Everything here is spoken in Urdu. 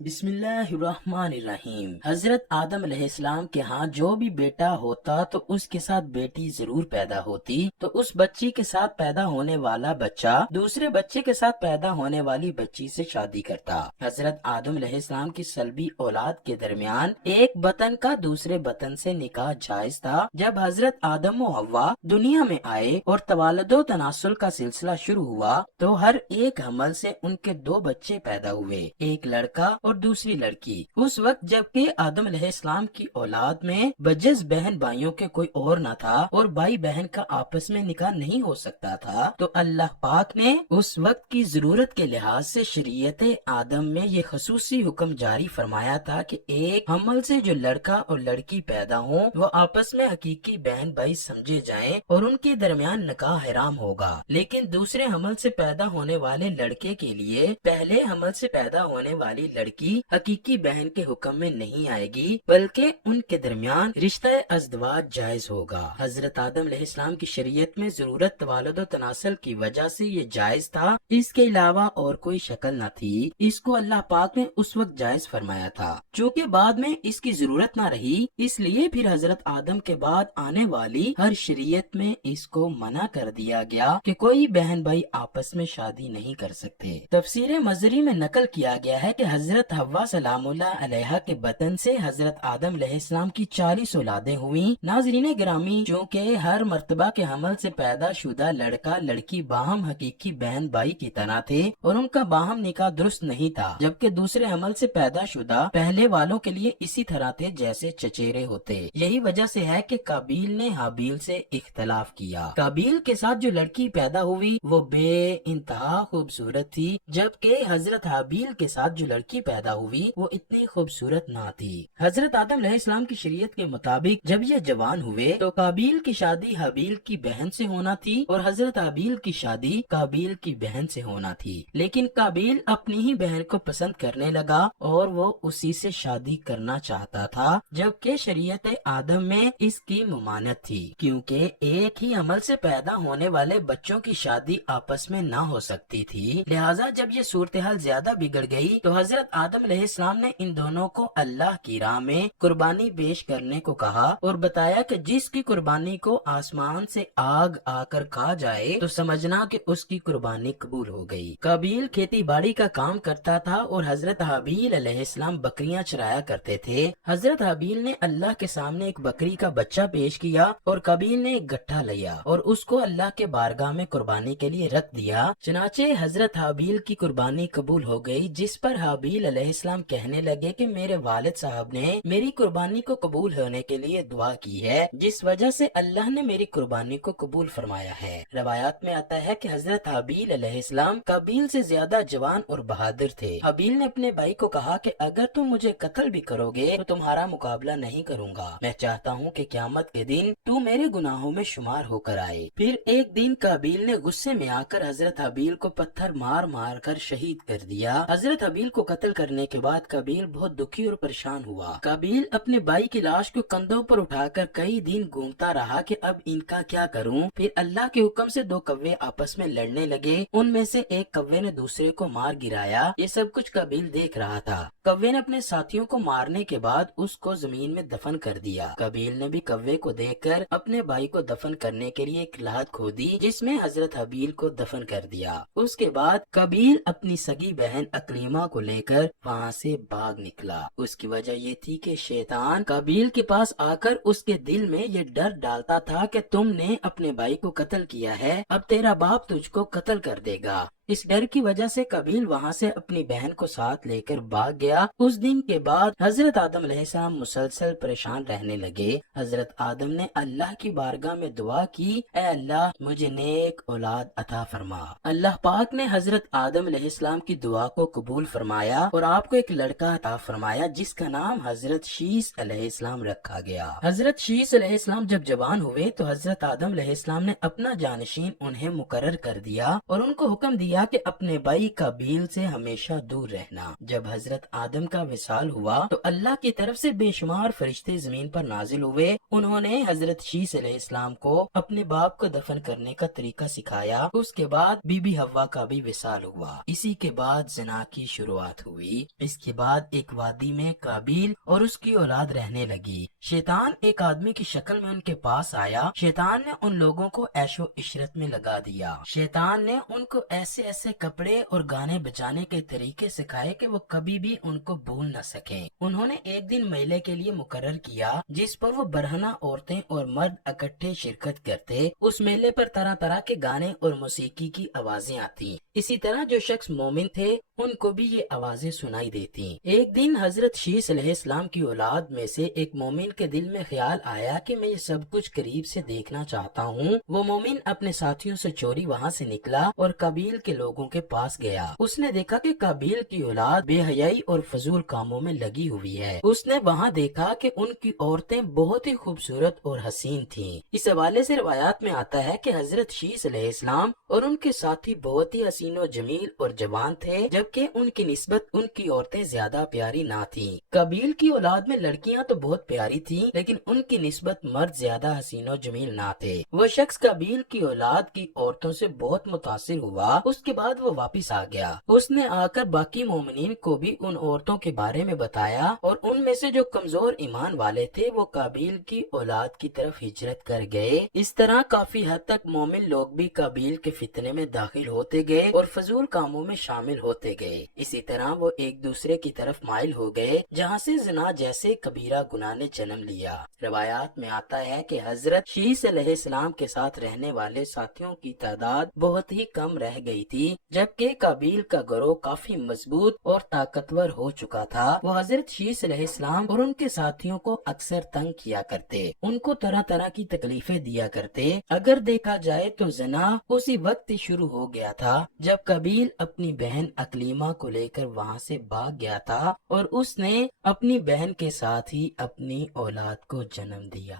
بسم اللہ الرحمن الرحیم۔ حضرت آدم علیہ السلام کے ہاں جو بھی بیٹا ہوتا تو اس کے ساتھ بیٹی ضرور پیدا ہوتی، تو اس بچی کے ساتھ پیدا ہونے والا بچہ دوسرے بچے کے ساتھ پیدا ہونے والی بچی سے شادی کرتا۔ حضرت آدم علیہ السلام کی سلبی اولاد کے درمیان ایک بطن کا دوسرے بطن سے نکاح جائز تھا۔ جب حضرت آدم و حوا دنیا میں آئے اور توالد و تناسل کا سلسلہ شروع ہوا تو ہر ایک حمل سے ان کے دو بچے پیدا ہوئے، ایک لڑکا اور دوسری لڑکی۔ اس وقت جبکہ آدم علیہ السلام کی اولاد میں بجز بہن بھائیوں کے کوئی اور نہ تھا اور بھائی بہن کا آپس میں نکاح نہیں ہو سکتا تھا، تو اللہ پاک نے اس وقت کی ضرورت کے لحاظ سے شریعت آدم میں یہ خصوصی حکم جاری فرمایا تھا کہ ایک حمل سے جو لڑکا اور لڑکی پیدا ہوں وہ آپس میں حقیقی بہن بھائی سمجھے جائیں اور ان کے درمیان نکاح حرام ہوگا، لیکن دوسرے حمل سے پیدا ہونے والے لڑکے کے لیے پہلے حمل سے پیدا ہونے والی لڑکی حقیقی بہن کے حکم میں نہیں آئے گی، بلکہ ان کے درمیان رشتہ ازدواج جائز ہوگا۔ حضرت آدم علیہ السلام کی شریعت میں ضرورت توالد و تناسل کی وجہ سے یہ جائز تھا، اس کے علاوہ اور کوئی شکل نہ تھی۔ اس کو اللہ پاک نے اس وقت جائز فرمایا تھا، چونکہ بعد میں اس کی ضرورت نہ رہی، اس لیے پھر حضرت آدم کے بعد آنے والی ہر شریعت میں اس کو منع کر دیا گیا کہ کوئی بہن بھائی آپس میں شادی نہیں کر سکتے۔ تفسیر مظہری میں نقل کیا گیا ہے کہ حضرت حوا سلام اللہ علیہا کے بطن سے حضرت آدم علیہ السلام کی 40 اولادیں ہوئیں۔ ناظرین گرامی، چونکہ ہر مرتبہ کے حمل سے پیدا شدہ لڑکا لڑکی باہم حقیقی بہن بھائی کی طرح تھے اور ان کا باہم نکاح درست نہیں تھا، جبکہ دوسرے حمل سے پیدا شدہ پہلے والوں کے لیے اسی طرح تھے جیسے چچیرے ہوتے۔ یہی وجہ سے ہے کہ قابیل نے حابیل سے اختلاف کیا۔ قابیل کے ساتھ جو لڑکی پیدا ہوئی وہ بے انتہا خوبصورت تھی، جبکہ حضرت حابیل کے ساتھ جو لڑکی پیدا ہوئی وہ اتنی خوبصورت نہ تھی۔ حضرت آدم علیہ السلام کی شریعت کے مطابق جب یہ جوان ہوئے تو قابیل کی شادی حابیل کی بہن سے ہونا تھی اور حضرت حابیل کی شادی قابیل کی بہن سے ہونا تھی، لیکن قابیل اپنی ہی بہن کو پسند کرنے لگا اور وہ اسی سے شادی کرنا چاہتا تھا، جبکہ شریعت آدم میں اس کی ممانعت تھی، کیونکہ ایک ہی عمل سے پیدا ہونے والے بچوں کی شادی آپس میں نہ ہو سکتی تھی۔ لہٰذا جب یہ صورتحال زیادہ بگڑ گئی تو حضرت آدم علیہ السلام نے ان دونوں کو اللہ کی راہ میں قربانی پیش کرنے کو کہا اور بتایا کہ جس کی قربانی کو آسمان سے آگ آ کر کھا جائے تو سمجھنا کہ اس کی قربانی قبول ہو گئی۔ قابیل کھیتی باڑی کا کام کرتا تھا اور حضرت حابیل علیہ السلام بکریاں چرایا کرتے تھے۔ حضرت حابیل نے اللہ کے سامنے ایک بکری کا بچہ پیش کیا اور قابیل نے ایک گٹھا لیا اور اس کو اللہ کے بارگاہ میں قربانی کے لیے رکھ دیا۔ چنانچہ حضرت حابیل کی قربانی قبول ہو گئی، جس پر حابیل علیہ السلام کہنے لگے کہ میرے والد صاحب نے میری قربانی کو قبول ہونے کے لیے دعا کی ہے، جس وجہ سے اللہ نے میری قربانی کو قبول فرمایا ہے۔ روایات میں آتا ہے کہ حضرت حابیل علیہ السلام قابیل سے زیادہ جوان اور بہادر تھے۔ حابیل نے اپنے بھائی کو کہا کہ اگر تم مجھے قتل بھی کرو گے تو تمہارا مقابلہ نہیں کروں گا، میں چاہتا ہوں کہ قیامت کے دن تو میرے گناہوں میں شمار ہو کر آئے۔ پھر ایک دن قابیل نے غصے میں آ کر حضرت حابیل کو پتھر مار مار کر شہید کر دیا۔ حضرت حابیل کو قتل کرنے کے بعد قابیل بہت دکھی اور پریشان ہوا۔ قابیل اپنے بھائی کی لاش کو کندھوں پر اٹھا کر کئی دن گھومتا رہا کہ اب ان کا کیا کروں۔ پھر اللہ کے حکم سے دو کوے آپس میں لڑنے لگے، ان میں سے ایک کوے نے دوسرے کو مار گرایا۔ یہ سب کچھ قابیل دیکھ رہا تھا۔ کوے نے اپنے ساتھیوں کو مارنے کے بعد اس کو زمین میں دفن کر دیا۔ قابیل نے بھی کوے کو دیکھ کر اپنے بھائی کو دفن کرنے کے لیے ایک لحد کھودی جس میں حضرت حابیل کو دفن کر دیا۔ اس کے بعد قابیل اپنی سگی بہن اکلیمہ کو لے کر وہاں سے بھاگ نکلا۔ اس کی وجہ یہ تھی کہ شیطان قابیل کے پاس آ کر اس کے دل میں یہ ڈر ڈالتا تھا کہ تم نے اپنے بھائی کو قتل کیا ہے، اب تیرا باپ تجھ کو قتل کر دے گا۔ اس ڈر کی وجہ سے قابیل وہاں سے اپنی بہن کو ساتھ لے کر بھاگ گیا۔ اس دن کے بعد حضرت آدم علیہ السلام مسلسل پریشان رہنے لگے۔ حضرت آدم نے اللہ کی بارگاہ میں دعا کی، اے اللہ مجھے نیک اولاد عطا فرما۔ اللہ پاک نے حضرت آدم علیہ السلام کی دعا کو قبول فرمایا اور آپ کو ایک لڑکا عطا فرمایا جس کا نام حضرت شیس علیہ السلام رکھا گیا۔ حضرت شیس علیہ السلام جب جوان ہوئے تو حضرت آدم علیہ السلام نے اپنا جانشین انہیں مقرر کر دیا اور ان کو حکم دیا کیا کہ اپنے بھائی قابیل سے ہمیشہ دور رہنا۔ جب حضرت آدم کا وصال ہوا تو اللہ کی طرف سے بے شمار فرشتے زمین پر نازل ہوئے۔ انہوں نے حضرت شیث علیہ السلام کو اپنے باپ کو دفن کرنے کا طریقہ سکھایا۔ اس کے بعد بی بی حوا کا بھی وصال ہوا۔ اسی کے بعد زنا کی شروعات ہوئی۔ اس کے بعد ایک وادی میں قابیل اور اس کی اولاد رہنے لگی۔ شیطان ایک آدمی کی شکل میں ان کے پاس آیا۔ شیطان نے ان لوگوں کو عیش و عشرت میں لگا دیا۔ شیطان نے ان کو ایسے ایسے کپڑے اور گانے بجانے کے طریقے سکھائے کہ وہ کبھی بھی ان کو بھول نہ سکیں۔ انہوں نے ایک دن میلے کے لیے مقرر کیا جس پر وہ برہنہ عورتیں اور مرد اکٹھے شرکت کرتے۔ اس میلے پر طرح طرح کے گانے اور موسیقی کی آوازیں آتی۔ اسی طرح جو شخص مومن تھے ان کو بھی یہ آوازیں سنائی دیتی۔ ایک دن حضرت شیث علیہ السلام کی اولاد میں سے ایک مومن کے دل میں خیال آیا کہ میں یہ سب کچھ قریب سے دیکھنا چاہتا ہوں۔ وہ مومن اپنے ساتھیوں سے چوری وہاں سے نکلا اور قابیل کے لوگوں کے پاس گیا۔ اس نے دیکھا کہ قابیل کی اولاد بے حیائی اور فضول کاموں میں لگی ہوئی ہے۔ اس نے وہاں دیکھا کہ ان کی عورتیں بہت ہی خوبصورت اور حسین تھیں۔ اس حوالے سے روایات میں آتا ہے کہ حضرت شیث علیہ السلام اور ان کے ساتھی بہت ہی حسین و جمیل اور جوان تھے، جبکہ ان کی نسبت ان کی عورتیں زیادہ پیاری نہ تھیں۔ قابیل کی اولاد میں لڑکیاں تو بہت پیاری تھیں، لیکن ان کی نسبت مرد زیادہ حسین و جمیل نہ تھے۔ وہ شخص قابیل کی اولاد کی عورتوں سے بہت متاثر ہوا۔ اس کے بعد وہ واپس آ گیا۔ اس نے آ کر باقی مومنین کو بھی ان عورتوں کے بارے میں بتایا، اور ان میں سے جو کمزور ایمان والے تھے وہ قابیل کی اولاد کی طرف ہجرت کر گئے۔ اس طرح کافی حد تک مومن لوگ بھی قابیل کے فتنے میں داخل ہوتے گئے اور فضول کاموں میں شامل ہوتے گئے۔ اسی طرح وہ ایک دوسرے کی طرف مائل ہو گئے، جہاں سے زنا جیسے کبیرہ گناہ نے جنم لیا۔ روایات میں آتا ہے کہ حضرت شیث علیہ السلام کے ساتھ رہنے والے ساتھیوں کی تعداد بہت ہی کم رہ گئی تھی، جبکہ قابیل کا گروہ کافی مضبوط اور طاقتور ہو چکا تھا۔ وہ حضرت شیث علیہ السلام اور ان کے ساتھیوں کو اکثر تنگ کیا کرتے، ان کو طرح طرح کی تکلیفیں دیا کرتے۔ اگر دیکھا جائے تو زنا اسی وقت شروع ہو گیا تھا جب قابیل اپنی بہن اکلیمہ کو لے کر وہاں سے بھاگ گیا تھا، اور اس نے اپنی بہن کے ساتھ ہی اپنی اولاد کو جنم دیا۔